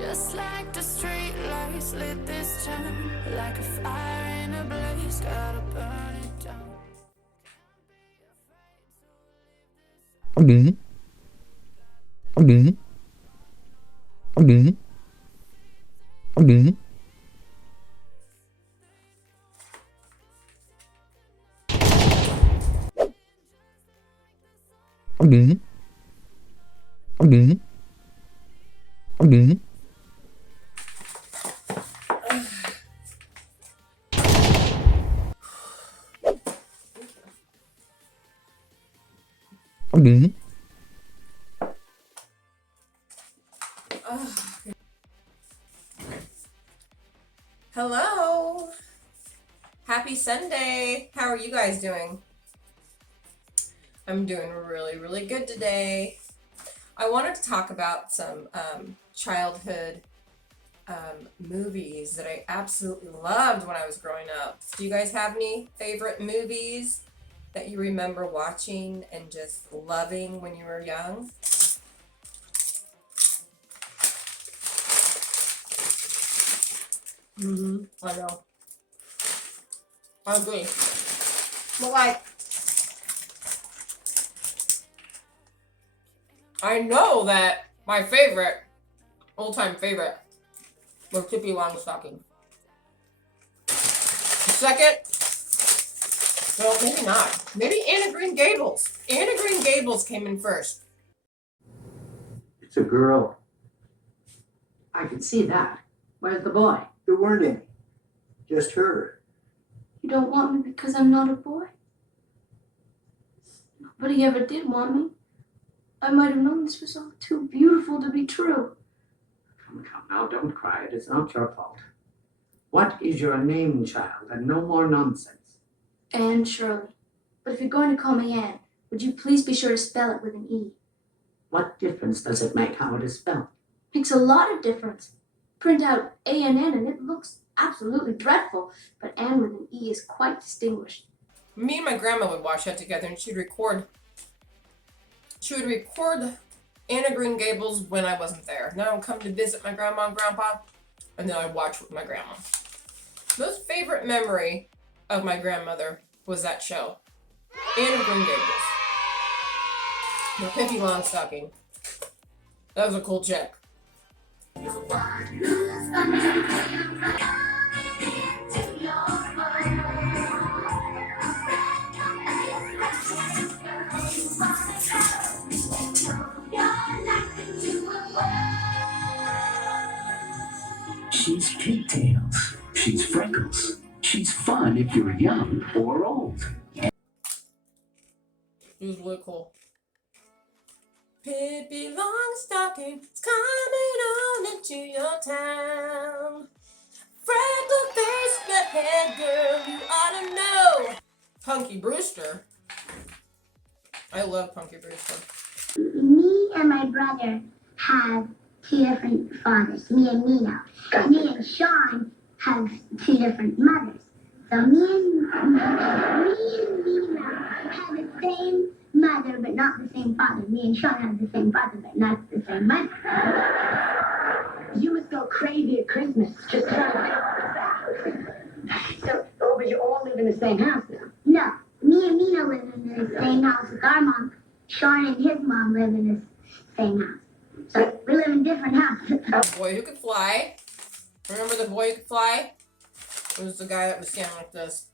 Just like the street lights lit this town, like a fire in a blaze, gotta burn it down. Hello! Happy Sunday! How are you guys doing? I'm doing really, really good today. I wanted to talk about some childhood movies that I absolutely loved when I was growing up. Do you guys have any favorite movies that you remember watching and just loving when you were young? I know. I agree. But like, I know that my favorite, old-time favorite, was Pippi LongStocking. Second, well, maybe not. Maybe Green Gables. Green Gables came in first. It's a girl. I can see that. Where's the boy? There weren't any. Just her. You don't want me because I'm not a boy? Nobody ever did want me. I might have known this was all too beautiful to be true. Come now, don't cry. It is not your fault. What is your name, child? And no more nonsense. Anne Shirley. But if you're going to call me Anne, would you please be sure to spell it with an E? What difference does it make how it is spelled? Makes a lot of difference. Print out A-N-N and it looks absolutely dreadful, but Anne with an E is quite distinguished. Me and my grandma would watch that together, and she would record Anna Green Gables when I wasn't there. Then I would come to visit my grandma and grandpa, and then I'd watch with my grandma. Most favorite memory of my grandmother was that show, Anna Green Gables. The Pippi LongStocking. That was a cool chick. She's pigtails. She's freckles. She's fun if you're young or old. It was really cool. Pippi LongStocking's coming on into your town. Freckle-faced redhead girl, you ought to know. Punky Brewster. I love Punky Brewster. Me and my brother have two different fathers, me and Nino. Me and Sean have two different mothers. So me and Nino have the same mother but not the same father. Me and Sean have the same father but not the same mother. You must go crazy at Christmas just trying to figure this out. So, but you all live in the same house now? No, me and Nino live in the same house with our mom. Sean and his mom live in the same house. So we live in different houses. The Boy Who Could Fly. Remember The Boy Who Could Fly? It was the guy that was standing like this.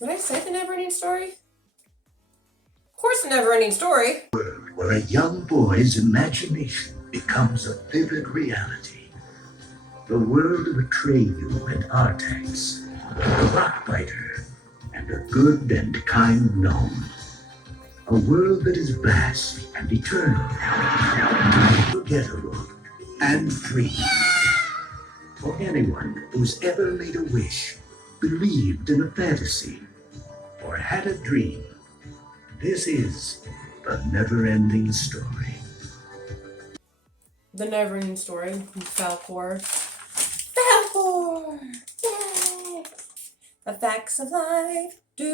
Did I say the Neverending Story? Of course, the Neverending Story. Where a young boy's imagination becomes a vivid reality. The world of Atreyu and Artax, a rockbiter, and a good and kind gnome. A world that is vast and eternal, unforgettable, and free. For anyone who's ever made a wish, believed in a fantasy, or had a dream, this is the Neverending Story. The Neverending Story. Falcor. Falcor! Yay! The facts of life. The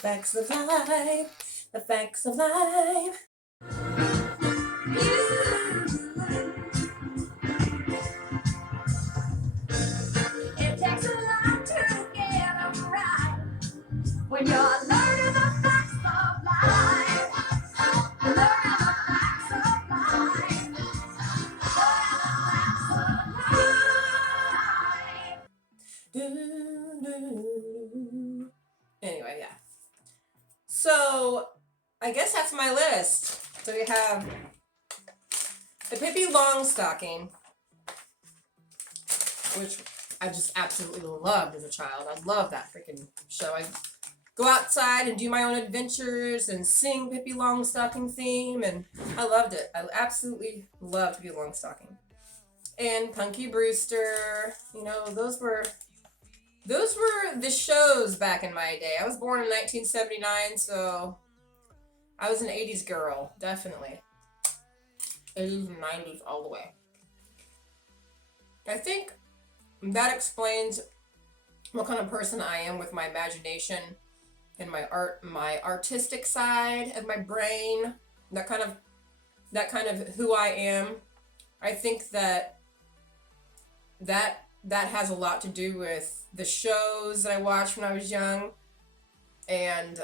facts of life. The facts of life. It takes a lot to get 'em right. When you're learning the facts of life. Learning the facts of life. Learning the facts of life. Anyway, yeah. So, I guess that's my list. So we have the Pippi LongStocking, which I just absolutely loved as a child. I love that freaking show. I go outside and do my own adventures and sing Pippi LongStocking theme, and I loved it. I absolutely loved Pippi LongStocking. And Punky Brewster, you know, those were the shows back in my day. I was born in 1979, so I was an 80s girl, definitely. 80s and 90s all the way. I think that explains what kind of person I am with my imagination and my artistic side of my brain. That kind of who I am. I think that has a lot to do with the shows that I watched when I was young, and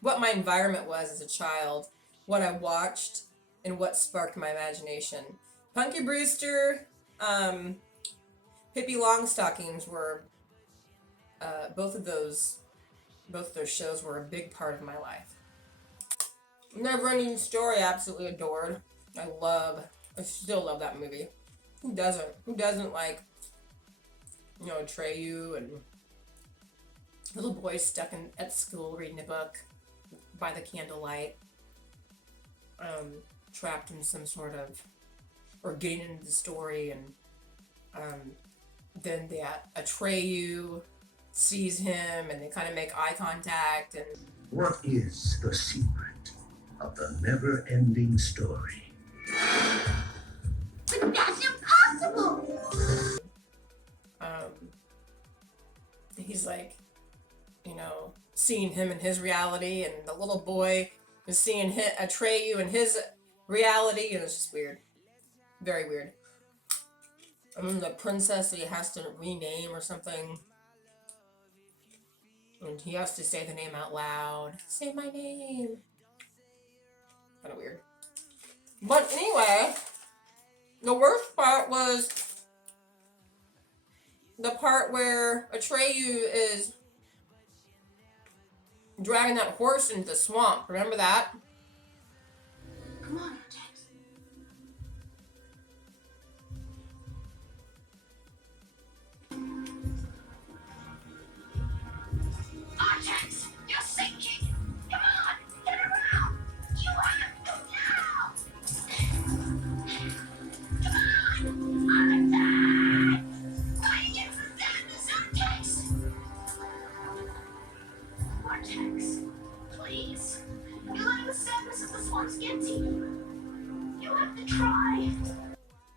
what my environment was as a child, what I watched, and what sparked my imagination. Punky Brewster, Pippi LongStockings were both of those shows were a big part of my life. Neverending Story, absolutely adored. I still love that movie. Who doesn't? Who doesn't like, you know, Atreyu and little boy stuck at school reading a book by the candlelight, trapped in some sort of, or getting into the story, and then Atreyu sees him and they kind of make eye contact. And What is the secret of the never-ending story? But that's impossible! he's like, you know, seeing him in his reality, and the little boy is seeing Atreyu in his reality, and it's just weird. Very weird. And then the princess that he has to rename or something, and he has to say the name out loud. Say my name. Kind of weird. But anyway, the worst part was the part where Atreyu is dragging that horse into the swamp. Remember that? Come on, Tex. Artex, you're sinking! Come on, get around! You have to now! Come on! Artex! Why you get the sadness, Artex? Artex, please. You're letting the sadness of the swamps get to you. You have to try.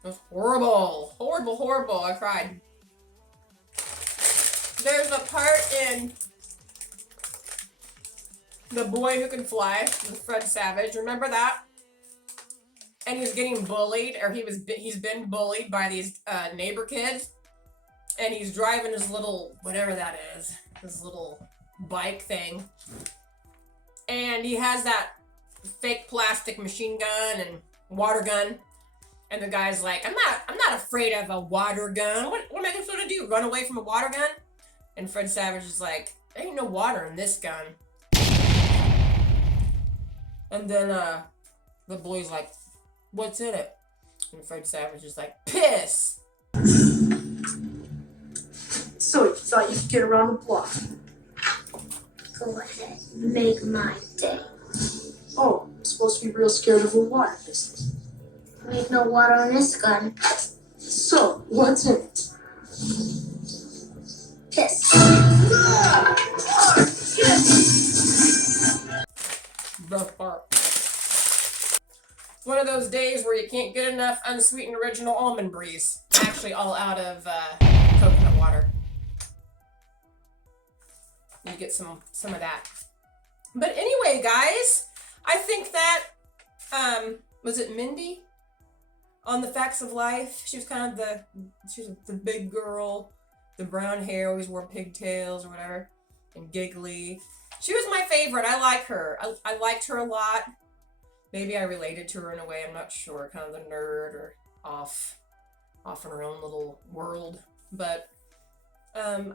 It was horrible. Horrible, horrible. I cried. There's a part in The Boy Who Can Fly with Fred Savage. Remember that? And he's getting bullied, or he's been bullied by these neighbor kids. And he's driving his little, whatever that is, his little bike thing. And he has that fake plastic machine gun and water gun. And the guy's like, I'm not afraid of a water gun. What am I supposed to do? Run away from a water gun? And Fred Savage is like, there ain't no water in this gun. And then the boy's like, what's in it? And Fred Savage is like, piss. So you thought you could get around the block? Go ahead, make my day. Oh, I'm supposed to be real scared of a water pistol. Leave no water in this gun. So, what's in it? Piss. Rough part. One of those days where you can't get enough unsweetened original almond breeze. Actually, all out of coconut water. You get some of that. But anyway, guys, I think that was it Mindy on The Facts of Life? She was kind of she was the big girl, the brown hair, always wore pigtails or whatever, and giggly. She was my favorite. I like her. I liked her a lot. Maybe I related to her in a way. I'm not sure. Kind of the nerd or off in her own little world. But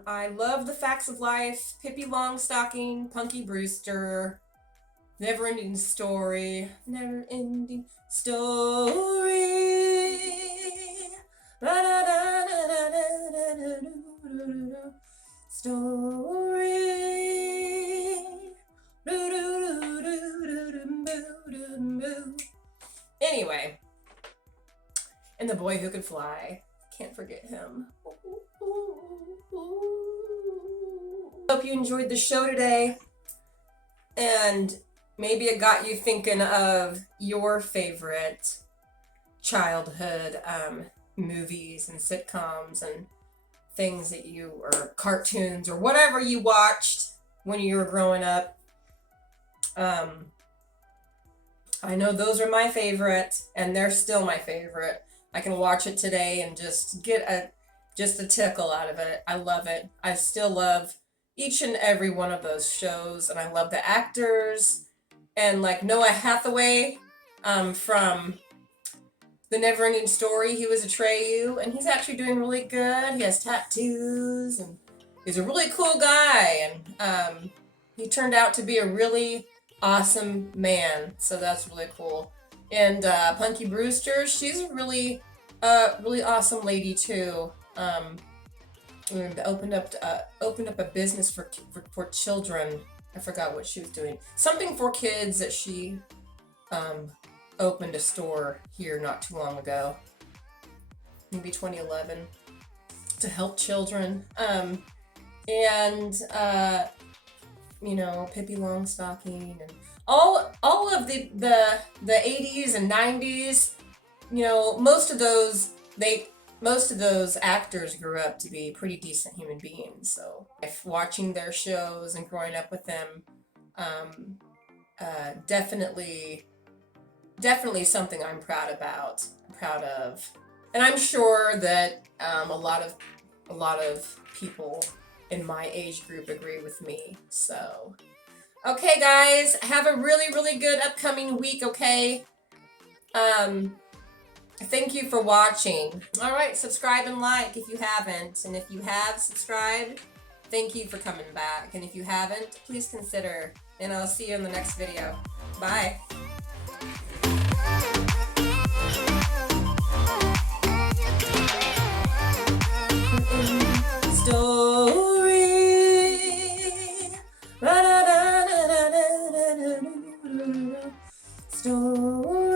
I love The Facts of Life, Pippi LongStocking, Punky Brewster, Neverending Story, Neverending Story. Story. Anyway, and The Boy Who Could Fly. Can't forget him. Hope you enjoyed the show today, and maybe it got you thinking of your favorite childhood movies and sitcoms and things that you, or cartoons or whatever you watched when you were growing up. I know those are my favorite, and they're still my favorite. I can watch it today and just get a tickle out of it. I love it. I still love each and every one of those shows, and I love the actors. And like Noah Hathaway from The Neverending Story, he was Atreyu, and he's actually doing really good. He has tattoos, and he's a really cool guy, and he turned out to be a really awesome man, so that's really cool. And Punky Brewster, she's a really awesome lady too. Opened up a business for children. I forgot what she was doing. Something for kids that she opened a store here not too long ago. Maybe 2011, to help children. Pippi LongStocking and all of the 80s and 90s, most of those actors grew up to be pretty decent human beings. So watching their shows and growing up with them, definitely something I'm proud of. And I'm sure that a lot of people in my age group agree with me. So, okay, guys, have a really, really good upcoming week, okay? Thank you for watching. All right, subscribe and like if you haven't. And if you have subscribed, thank you for coming back. And if you haven't, please consider. And I'll see you in the next video. Bye. Story.